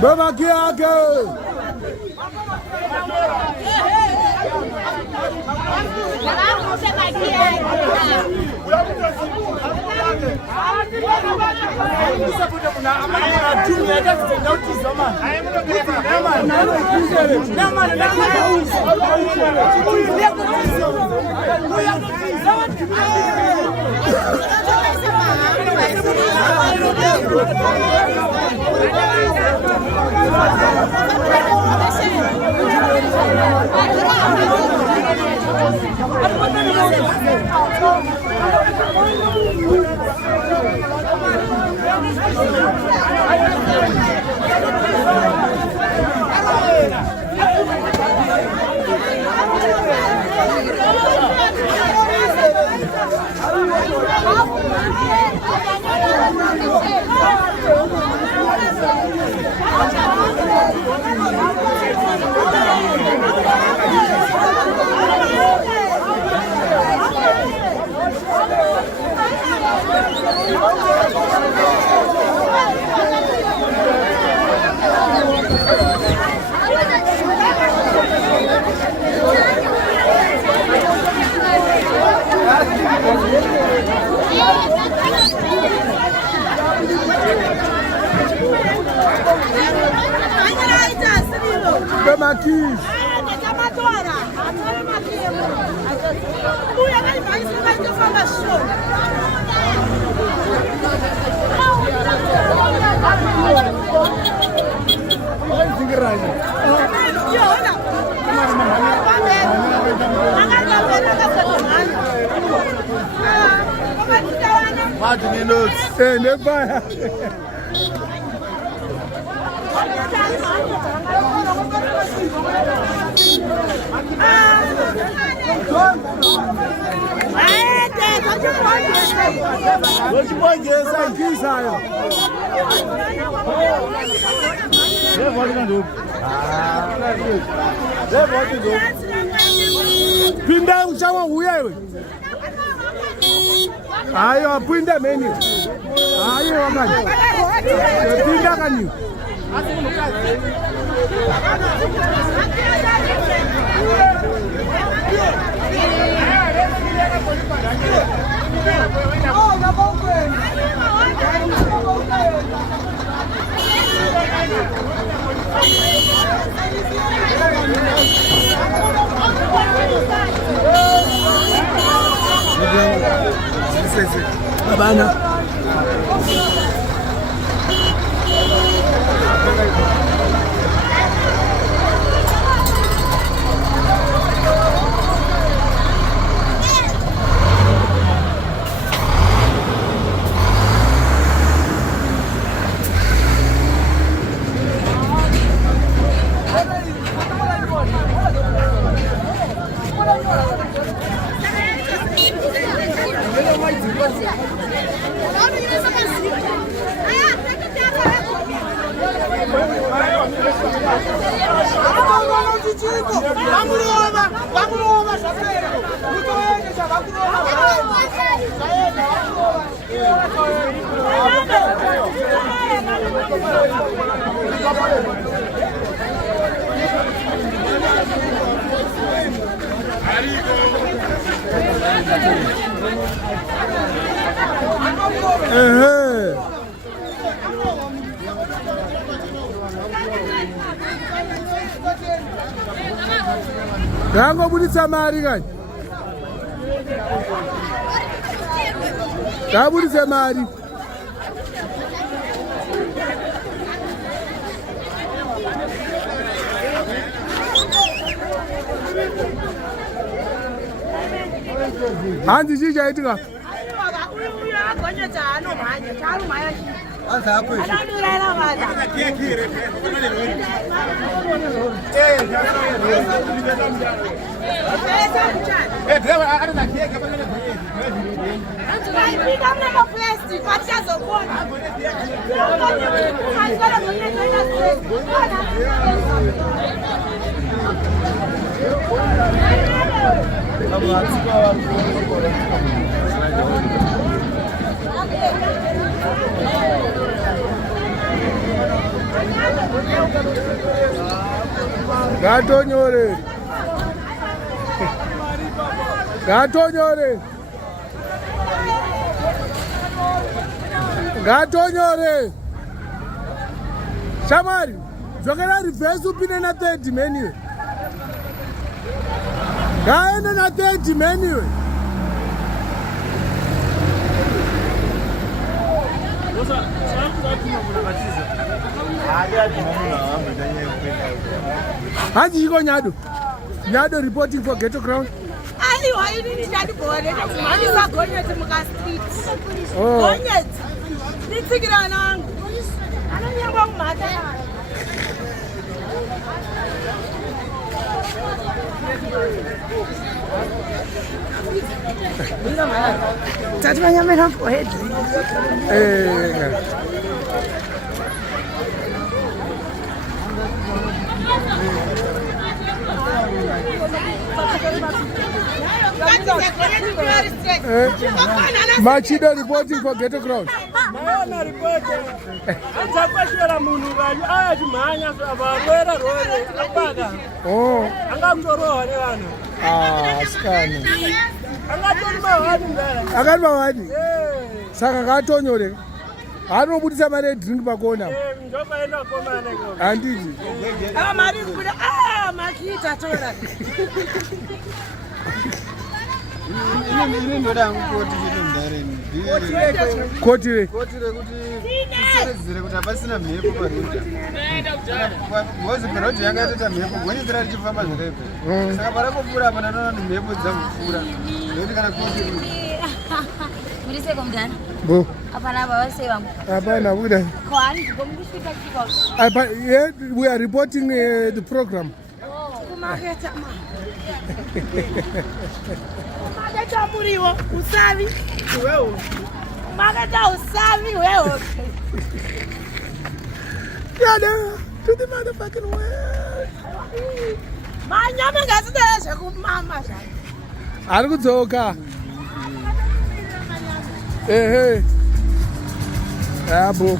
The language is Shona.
Beba Kiage. Pinda uchawa uyewe. Ayo pinda menu. Ayo wakani. Pinda kani. Abana. Rango buditsa mari kani? Buditsa mari. Andi jija itika. Gatonyore. Gatonyore. Gatonyore. Shamari, zvakara reverse upinde na 30 menu. Gaenda na 30 menu. Haji iko Nyado. Nyado reporting for Ghetto Crown. Ali wa yini ndani bone kumaliza Gonyeti muka street. Gonyeti. Nitsikira nangu. Ananyangwa kumata. Tatu banyamera po head. Machido reporting for Ghetto Crown. Maana reporting. Anzakwashira munhu vanhu ajimhanya avarwera rore apaga. Angamtoroha nevanhu. Skani. Angatori mahwani ndara. Akati mahwani. Saka Gatonyore. Anobudisa mari drink pakona. Ndomaenda komana ko. Handiti. Mari kuda makita tora. Ini ndoda ngoti chito ndareni. Kotire. Kotire kuti tisedzere kuti apasina mhepo paruta. Ngozi paroti yakatoita mhepo gonyera richifamba zvakaipa. Saka parakopfuura apa ndanoona kuti mhepo dzakupfuura. Ndokuti kana kotire. Mulise komdana. Bo. Apana baba seva. Apana buda. Kwani komkusika kiko. Yeah, we are reporting the program. Kumaketa ma. Kumaketa muriwo usavi. Wewe. Kumaketa usavi wewe. Yada to the motherfucking world. Manyama ngazideshe kumama sha. Ari kudzoka. Yabo.